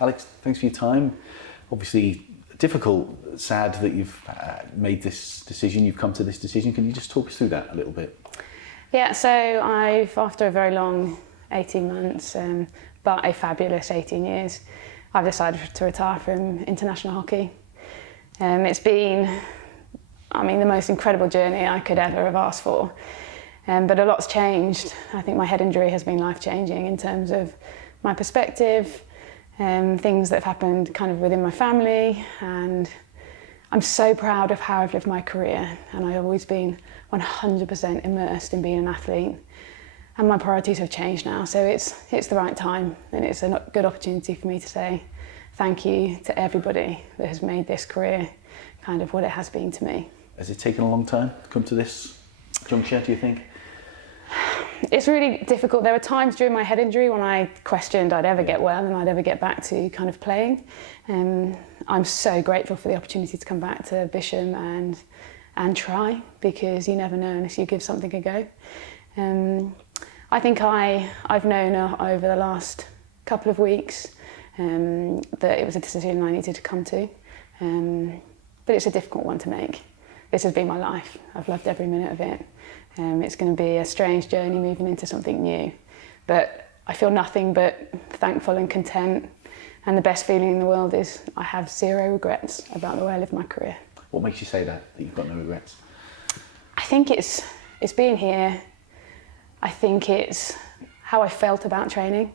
Alex, thanks for your time. Obviously difficult, sad that you've made this decision, you've come to this decision. Can you just talk us through that a little bit? Yeah, so after a very long 18 months, but a fabulous 18 years, I've decided to retire from international hockey. It's been, the most incredible journey I could ever have asked for. But a lot's changed. I think my head injury has been life-changing in terms of my perspective, things that have happened kind of within my family, and I'm so proud of how I've lived my career, and I've always been 100% immersed in being an athlete, and my priorities have changed now, so it's the right time, and it's a good opportunity for me to say thank you to everybody that has made this career kind of what it has been to me. Has it taken a long time to come to this juncture, do you think? It's really difficult. There were times during my head injury when I questioned I'd ever get well and I'd ever get back to kind of playing. I'm so grateful for the opportunity to come back to Bisham and try, because you never know unless you give something a go. I think I've known over the last couple of weeks that it was a decision I needed to come to, but it's a difficult one to make. This has been my life. I've loved every minute of it. It's going to be a strange journey moving into something new, but I feel nothing but thankful and content, and the best feeling in the world is I have zero regrets about the way I lived my career. What makes you say that you've got no regrets? I think it's being here. I think it's how I felt about training.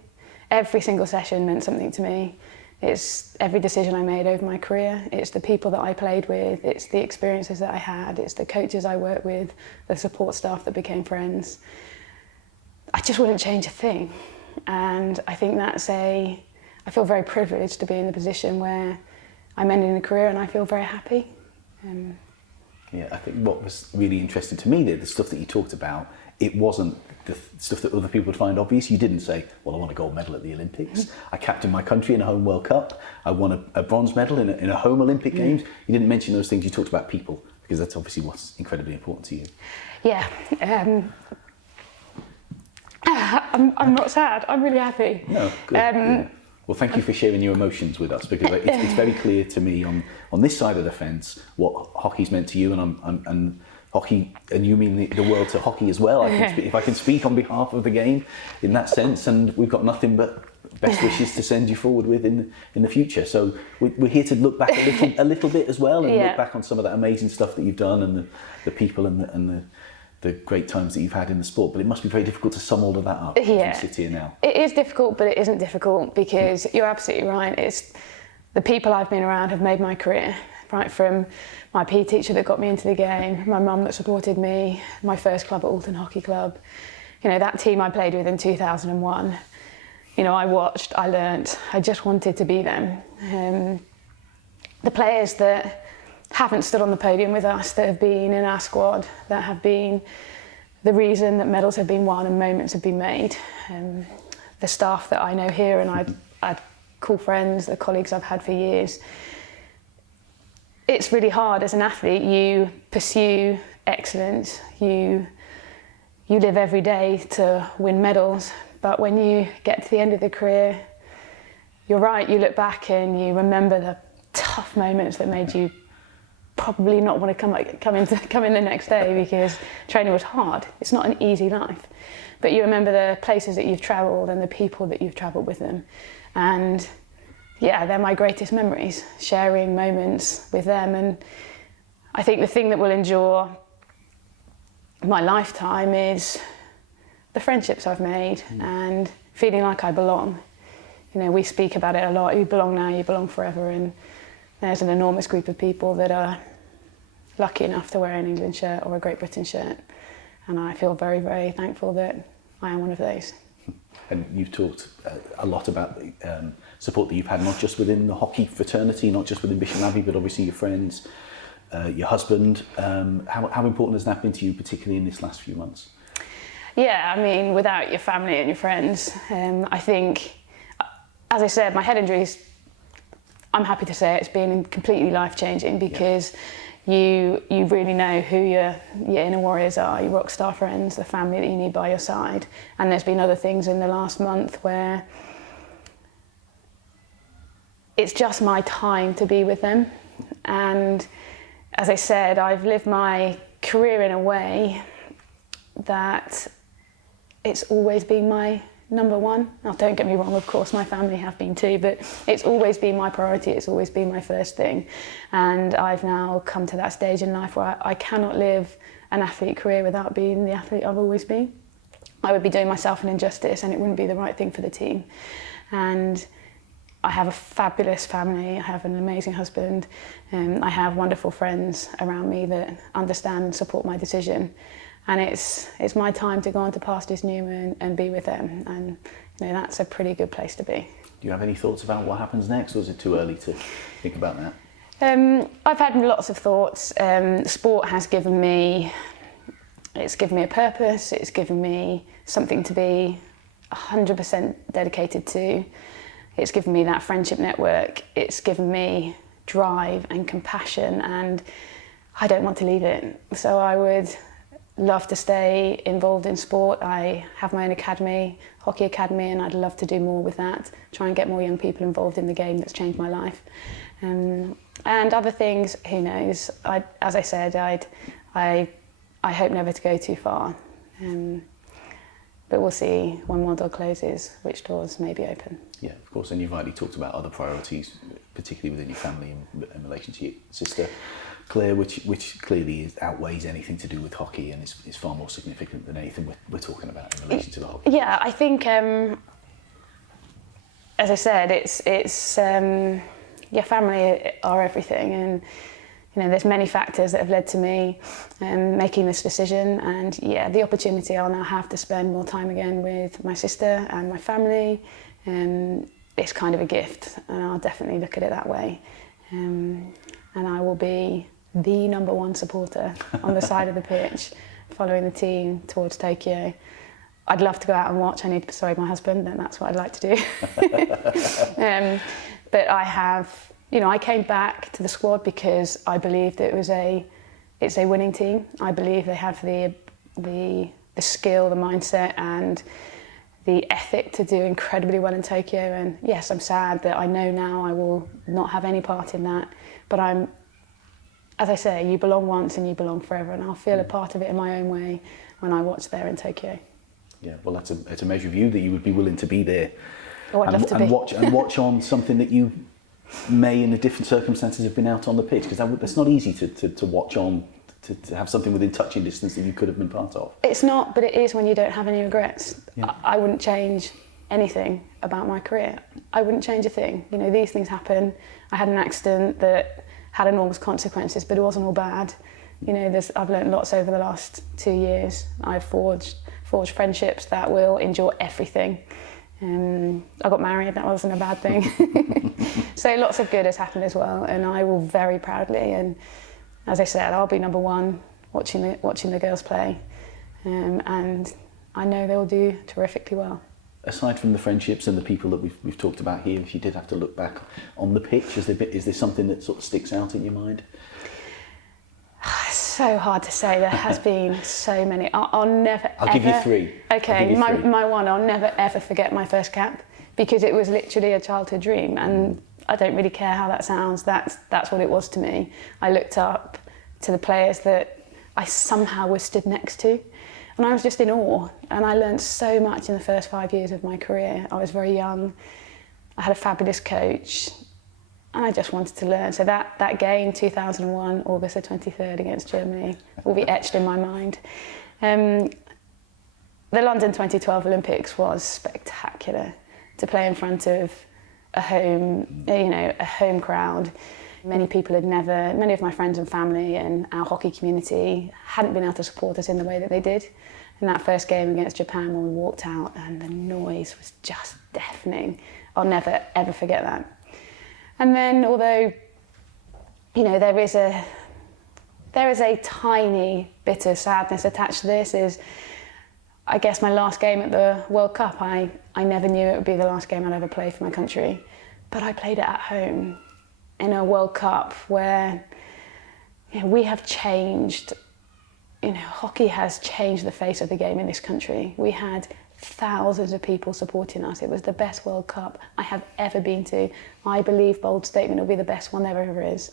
Every single session meant something to me. It's every decision I made over my career. It's the people that I played with. It's the experiences that I had. It's the coaches I worked with, the support staff that became friends. I just wouldn't change a thing. And I think I feel very privileged to be in the position where I'm ending a career and I feel very happy. Yeah, I think what was really interesting to me, the stuff that you talked about, it wasn't the stuff that other people would find obvious. You didn't say, well, I won a gold medal at the Olympics. I captained my country in a home World Cup. I won a bronze medal in a home Olympic Games. You didn't mention those things. You talked about people, because that's obviously what's incredibly important to you. Yeah. I'm not sad. I'm really happy. No, good. Yeah. Well, thank you for sharing your emotions with us, because it's very clear to me on this side of the fence what hockey's meant to you, and hockey, and you mean the world to hockey as well. If I can speak on behalf of the game in that sense, and we've got nothing but best wishes to send you forward with in the future. So we're here to look back a little bit as well, and look back on some of that amazing stuff that you've done, and the people and the great times that you've had in the sport. But it must be very difficult to sum all of that up as we sit here now. It is difficult, but it isn't difficult, because you're absolutely right. It's the people I've been around have made my career. Right from my PE teacher that got me into the game, my mum that supported me, my first club at Alton Hockey Club, that team I played with in 2001. I watched, I learnt, I just wanted to be them. The players that haven't stood on the podium with us, that have been in our squad, that have been the reason that medals have been won and moments have been made. The staff that I know here, and I'd call friends, the colleagues I've had for years. It's really hard as an athlete. You pursue excellence, you live every day to win medals, but when you get to the end of the career, you're right, you look back and you remember the tough moments that made you probably not want to come in the next day, because training was hard. It's not an easy life, but you remember the places that you've travelled and the people that you've travelled with them, and yeah, they're my greatest memories, sharing moments with them. And I think the thing that will endure my lifetime is the friendships I've made and feeling like I belong. We speak about it a lot. You belong now, you belong forever. And there's an enormous group of people that are lucky enough to wear an England shirt or a Great Britain shirt. And I feel very, very thankful that I am one of those. And you've talked a lot about the support that you've had, not just within the hockey fraternity, not just within Bisham Abbey, but obviously your friends, your husband. How important has that been to you, particularly in this last few months? Yeah, without your family and your friends, I think, as I said, my head injuries, I'm happy to say it's been completely life-changing, because you really know who your inner warriors are, your rock star friends, the family that you need by your side. And there's been other things in the last month where it's just my time to be with them. And as I said, I've lived my career in a way that it's always been my number one. Now, don't get me wrong, of course, my family have been too, but it's always been my priority. It's always been my first thing. And I've now come to that stage in life where I cannot live an athlete career without being the athlete I've always been. I would be doing myself an injustice and it wouldn't be the right thing for the team. And I have a fabulous family, I have an amazing husband, I have wonderful friends around me that understand and support my decision. And it's my time to go on to pastures new and be with them. And that's a pretty good place to be. Do you have any thoughts about what happens next, or is it too early to think about that? I've had lots of thoughts. Sport has given me a purpose, it's given me something to be 100% dedicated to. It's given me that friendship network, it's given me drive and compassion, and I don't want to leave it. So I would love to stay involved in sport. I have my own academy, hockey academy, and I'd love to do more with that, try and get more young people involved in the game that's changed my life. And other things, who knows? As I said, I hope never to go too far. But we'll see when one door closes, which doors may be open. Yeah, of course, and you've rightly talked about other priorities, particularly within your family in relation to your sister Claire, which clearly outweighs anything to do with hockey and is far more significant than anything we're talking about in relation to the hockey. Yeah, I think, as I said, it's your family are everything, and there's many factors that have led to me making this decision, and the opportunity I'll now have to spend more time again with my sister and my family, it's kind of a gift, and I'll definitely look at it that way. And I will be the number one supporter on the side of the pitch, following the team towards Tokyo. I'd love to go out and watch. I need to persuade my husband, and that's what I'd like to do. But I have, I came back to the squad because I believed it's a winning team. I believe they have the skill, the mindset, and the ethic to do incredibly well in Tokyo. And yes, I'm sad that I know now I will not have any part in that. But as I say, you belong once and you belong forever, and I'll feel a part of it in my own way when I watch there in Tokyo. Yeah, well, that's a measure of you that you would be willing to be there. Oh, I'd love to be. Watch on something that you may, in the different circumstances, have been out on the pitch, because that's not easy to watch on, to have something within touching distance that you could have been part of. It's not, but it is when you don't have any regrets. Yeah. I wouldn't change anything about my career. I wouldn't change a thing. These things happen. I had an accident that had enormous consequences, but it wasn't all bad. I've learned lots over the last 2 years. I've forged friendships that will endure everything. I got married, that wasn't a bad thing. So lots of good has happened as well, and I will very proudly, and as I said, I'll be number one watching the girls play, and I know they'll do terrifically well. Aside from the friendships and the people that we've talked about here, if you did have to look back on the pitch, is there something that sort of sticks out in your mind? It's so hard to say. There has been so many. I'll never. I'll give you three. Okay, my one. I'll never ever forget my first cap, because it was literally a childhood dream, and I don't really care how that sounds. That's what it was to me. I looked up to the players that I somehow was stood next to, and I was just in awe. And I learned so much in the first 5 years of my career. I was very young. I had a fabulous coach, and I just wanted to learn. So that game, 2001, August the 23rd against Germany, will be etched in my mind. The London 2012 Olympics was spectacular. To play in front of a home crowd. Many of my friends and family and our hockey community hadn't been able to support us in the way that they did. In that first game against Japan, when we walked out, and the noise was just deafening. I'll never ever forget that. And then, although there is a tiny bit of sadness attached to this, is I guess my last game at the World Cup. I never knew it would be the last game I'd ever play for my country, but I played it at home in a World Cup where we have changed. Hockey has changed the face of the game in this country. We had thousands of people supporting us. It was the best World Cup I have ever been to. I believe, bold statement, it'll be the best one there ever is.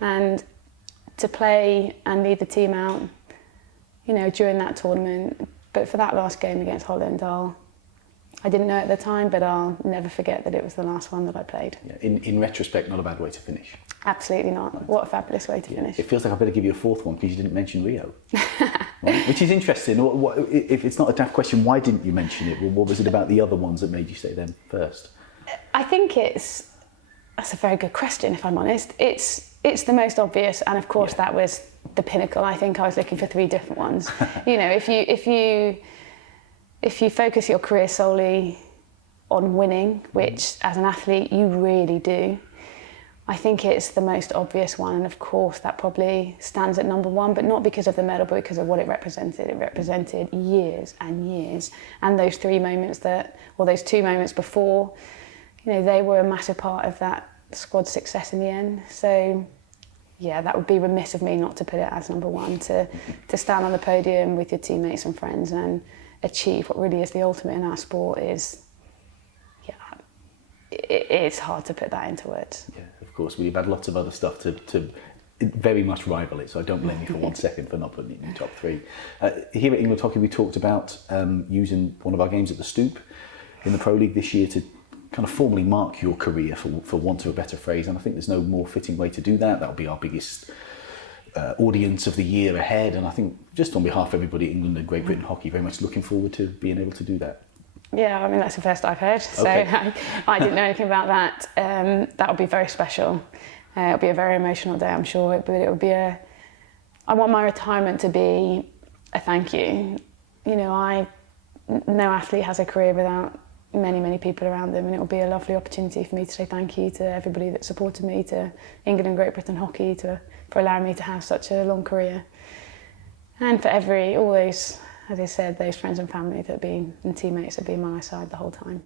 And to play and lead the team out, you know, during that tournament, but for that last game against Holland, I didn't know at the time, but I'll never forget that it was the last one that I played. Yeah, in retrospect, not a bad way to finish. Absolutely not. Right. What a fabulous way to finish. It feels like I better give you a fourth one because you didn't mention Rio. Right? Which is interesting. If it's not a daft question, why didn't you mention it? Well, what was it about the other ones that made you say them first? I think that's a very good question, if I'm honest. It's the most obvious, and of course that was the pinnacle. I think I was looking for 3 different ones. You know, if you focus your career solely on winning, which as an athlete you really do, I think it's the most obvious one, and of course that probably stands at number 1, but not because of the medal, but because of what it represented. It represented years and years, and those 3 moments those 2 moments before, you know, they were a massive part of that squad's success in the end. So yeah, that would be remiss of me not to put it as number 1, to stand on the podium with your teammates and friends and achieve what really is the ultimate in our sport is, it's hard to put that into words. Yeah, of course. Well, you've had lots of other stuff to very much rival it, so I don't blame you for 1 second for not putting it in your top 3. Here at England Hockey, we talked about using one of our games at the Stoop in the Pro League this year to kind of formally mark your career, for want of a better phrase, and I think there's no more fitting way to do that. That'll be our biggest audience of the year ahead, and I think just on behalf of everybody at England and Great Britain Hockey, very much looking forward to being able to do that. Yeah, I mean, that's the first I've heard, so Okay. I didn't know anything about that. That'll be very special. It'll be a very emotional day, I'm sure, but it'll be I want my retirement to be a thank you. You know, no athlete has a career without many, many people around them, and it'll be a lovely opportunity for me to say thank you to everybody that supported me, to England and Great Britain Hockey, for allowing me to have such a long career. And for all those, as I said, those friends and family and teammates that have been by my side the whole time.